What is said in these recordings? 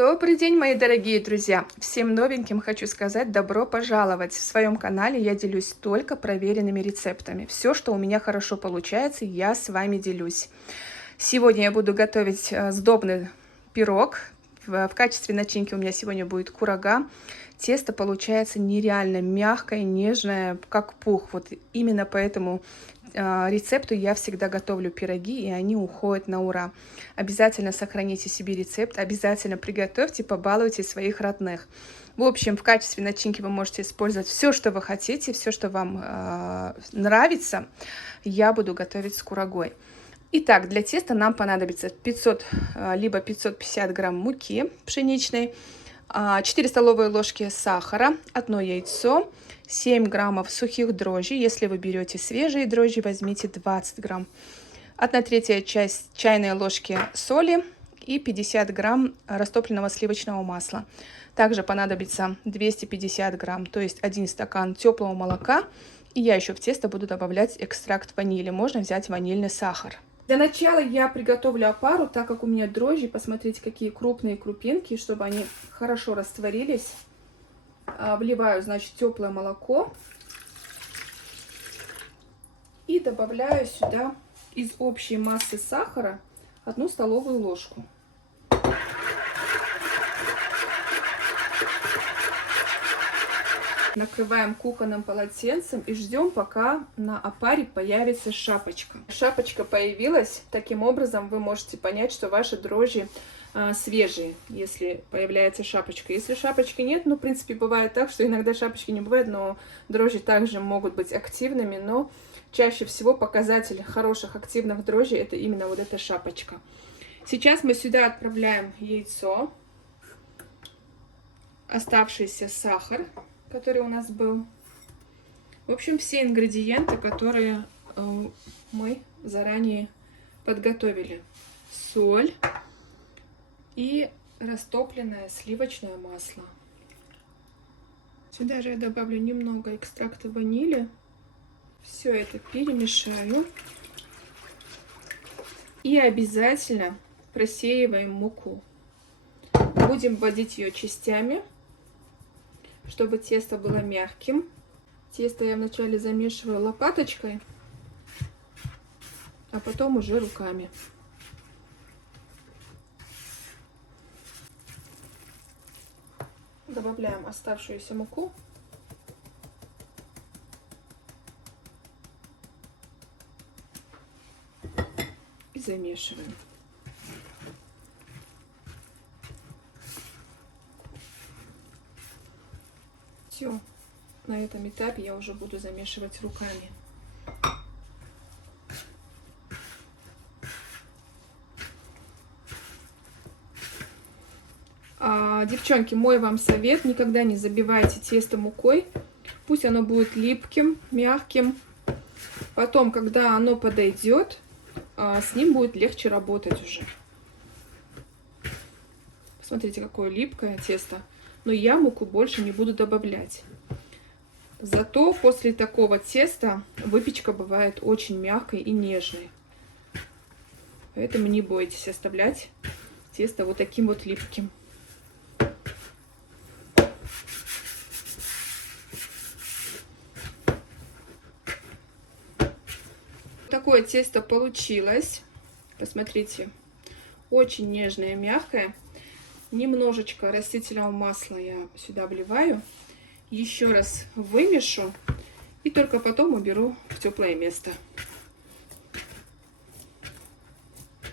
Добрый день, мои дорогие друзья! Всем новеньким хочу сказать добро пожаловать! В своем канале я делюсь только проверенными рецептами. Все, что у меня хорошо получается, я с вами делюсь. Сегодня я буду готовить сдобный пирог. В качестве начинки у меня сегодня будет курага. Тесто получается нереально мягкое, нежное, как пух. Вот именно по этому рецепту я всегда готовлю пироги, и они уходят на ура. Обязательно сохраните себе рецепт, обязательно приготовьте, побалуйте своих родных. В общем, в качестве начинки вы можете использовать все, что вы хотите, все, что вам нравится. Я буду готовить с курагой. Итак, для теста нам понадобится 500 либо 550 грамм муки пшеничной, 4 столовые ложки сахара, 1 яйцо, 7 граммов сухих дрожжей. Если вы берете свежие дрожжи, возьмите 20 грамм. 1/3 часть чайной ложки соли и 50 грамм растопленного сливочного масла. Также понадобится 250 грамм, то есть 1 стакан теплого молока. И я еще в тесто буду добавлять экстракт ванили. Можно взять ванильный сахар. Для начала я приготовлю опару, так как у меня дрожжи. Посмотрите, какие крупные крупинки, чтобы они хорошо растворились. Вливаю, значит, теплое молоко и добавляю сюда из общей массы сахара 1 столовую ложку. Накрываем кухонным полотенцем и ждем, пока на опаре появится шапочка. Шапочка появилась. Таким образом вы можете понять, что ваши дрожжи свежие, если появляется шапочка. Если шапочки нет, ну, в принципе, бывает так, что иногда шапочки не бывает, но дрожжи также могут быть активными, но чаще всего показатель хороших активных дрожжей — это именно вот эта шапочка. Сейчас мы сюда отправляем яйцо, оставшийся сахар, который у нас был. В общем, все ингредиенты, которые мы заранее подготовили. Соль и растопленное сливочное масло. Сюда же я добавлю немного экстракта ванили. Все это перемешаю. И обязательно просеиваем муку. Будем вводить ее частями, чтобы тесто было мягким. Тесто я вначале замешиваю лопаточкой, а потом уже руками. Добавляем оставшуюся муку. И замешиваем. Все, на этом этапе я уже буду замешивать руками. Девчонки, мой вам совет: никогда не забивайте тесто мукой. Пусть оно будет липким, мягким. Потом, когда оно подойдет, с ним будет легче работать уже. Посмотрите, какое липкое тесто. Но я муку больше не буду добавлять. Зато после такого теста выпечка бывает очень мягкой и нежной. Поэтому не бойтесь оставлять тесто вот таким вот липким. Такое тесто получилось. Посмотрите, очень нежное, мягкое. Немножечко растительного масла я сюда вливаю. Еще раз вымешу и только потом уберу в теплое место.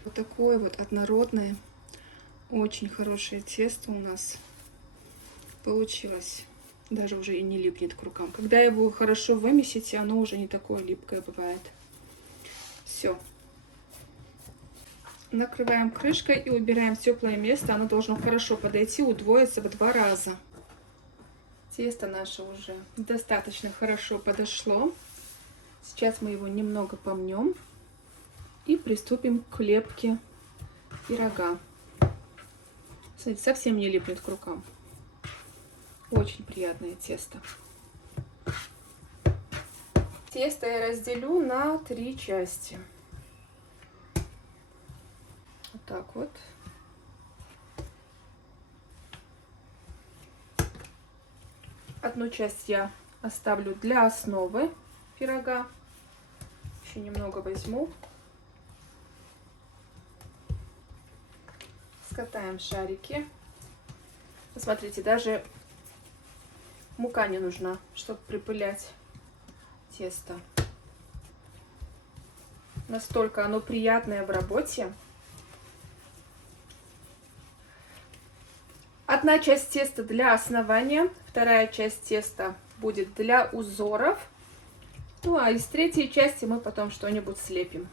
Вот такое вот однородное, очень хорошее тесто у нас получилось. Даже уже и не липнет к рукам. Когда его хорошо вымесите, оно уже не такое липкое бывает. Все. Накрываем крышкой и убираем в теплое место. Оно должно хорошо подойти, удвоиться в 2 раза. Тесто наше уже достаточно хорошо подошло. Сейчас мы его немного помнем и приступим к лепке пирога. Смотрите, совсем не липнет к рукам. Очень приятное тесто. Тесто я разделю на 3 части. Вот так вот. Одну часть я оставлю для основы пирога. Еще немного возьму. Скатаем шарики. Посмотрите, даже мука не нужна, чтобы припылять тесто. Настолько оно приятное в работе. Одна часть теста для основания, вторая часть теста будет для узоров. Ну а из третьей части мы потом что-нибудь слепим.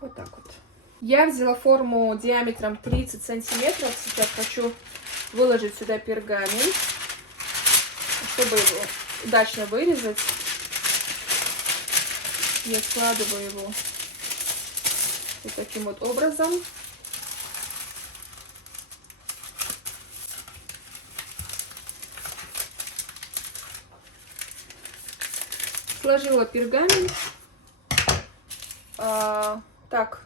Вот так вот. Я взяла форму диаметром 30 сантиметров. Сейчас хочу выложить сюда пергамент, чтобы его удачно вырезать. Я складываю его вот таким вот образом. Сложила пергамент. Так,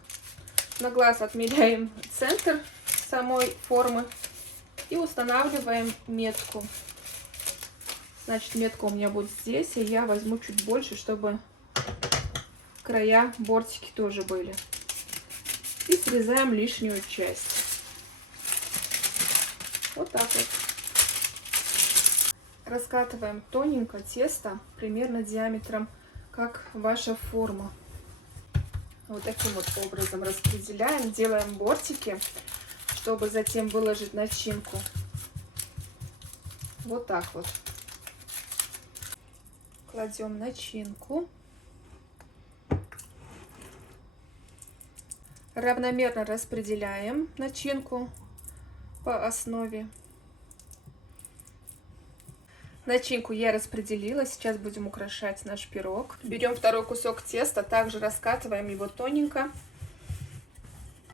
на глаз отмеряем центр самой формы и устанавливаем метку. Значит, метка у меня будет здесь, и я возьму чуть больше, чтобы края, бортики тоже были. И срезаем лишнюю часть. Вот так вот. Раскатываем тоненько тесто, примерно диаметром, как ваша форма. Вот таким вот образом распределяем, делаем бортики, чтобы затем выложить начинку. Вот так вот. Кладем начинку. Равномерно распределяем начинку по основе. Начинку я распределила, сейчас будем украшать наш пирог. Берем второй кусок теста, также раскатываем его тоненько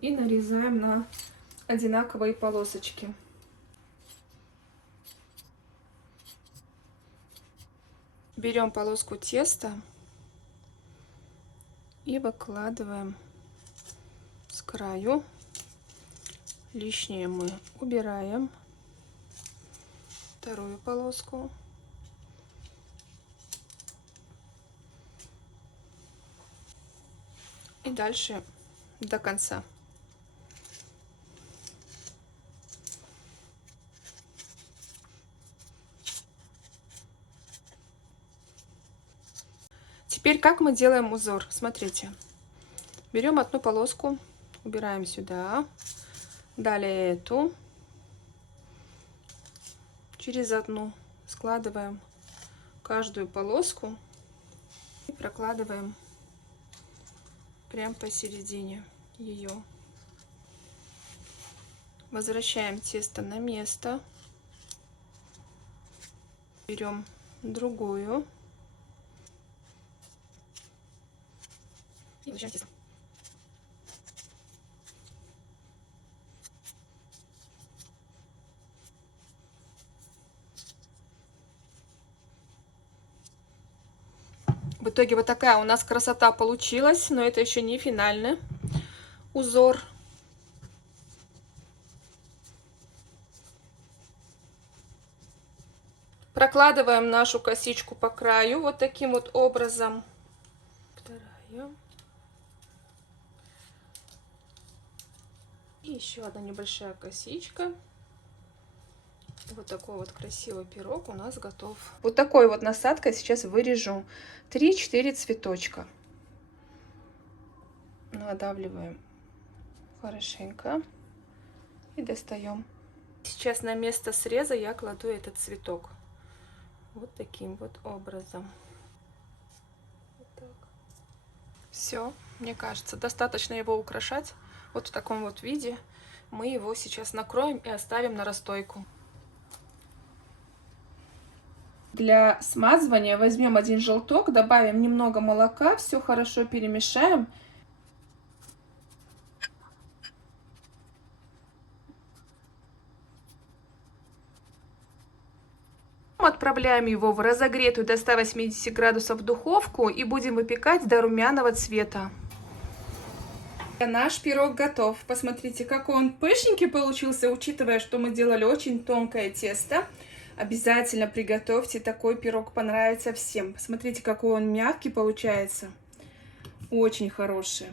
и нарезаем на одинаковые полосочки. Берем полоску теста и выкладываем с краю. Лишнее мы убираем. Вторую полоску. И дальше до конца. Теперь как мы делаем узор? Смотрите. Берем одну полоску, убираем сюда. Далее эту. Через одну складываем каждую полоску и прокладываем прямо посередине ее. Возвращаем тесто на место. Берем другую. И возвращаем тесто. В итоге вот такая у нас красота получилась, но это еще не финальный узор. Прокладываем нашу косичку по краю вот таким вот образом. Вторая. И еще одна небольшая косичка. Вот такой вот красивый пирог у нас готов. Вот такой вот насадкой сейчас вырежу 3-4 цветочка. Надавливаем хорошенько и достаем. Сейчас на место среза я кладу этот цветок. Вот таким вот образом. Вот так. Все, мне кажется, достаточно его украшать. Вот в таком вот виде. Мы его сейчас накроем и оставим на расстойку. Для смазывания возьмем один желток, добавим немного молока, все хорошо перемешаем. Отправляем его в разогретую до 180 градусов духовку и будем выпекать до румяного цвета. Наш пирог готов. Посмотрите, какой он пышненький получился, учитывая, что мы делали очень тонкое тесто. Обязательно приготовьте, такой пирог понравится всем. Посмотрите, какой он мягкий получается. Очень хороший.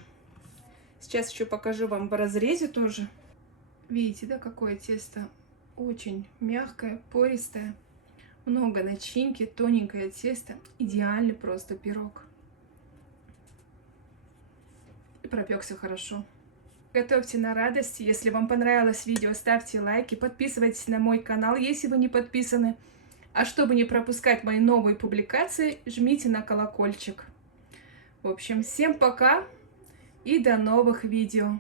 Сейчас еще покажу вам в разрезе тоже. Видите, да, какое тесто? Очень мягкое, пористое. Много начинки, тоненькое тесто. Идеальный просто пирог. И пропекся хорошо. Готовьте на радость. Если вам понравилось видео, ставьте лайки, подписывайтесь на мой канал, если вы не подписаны. А чтобы не пропускать мои новые публикации, жмите на колокольчик. В общем, всем пока и до новых видео.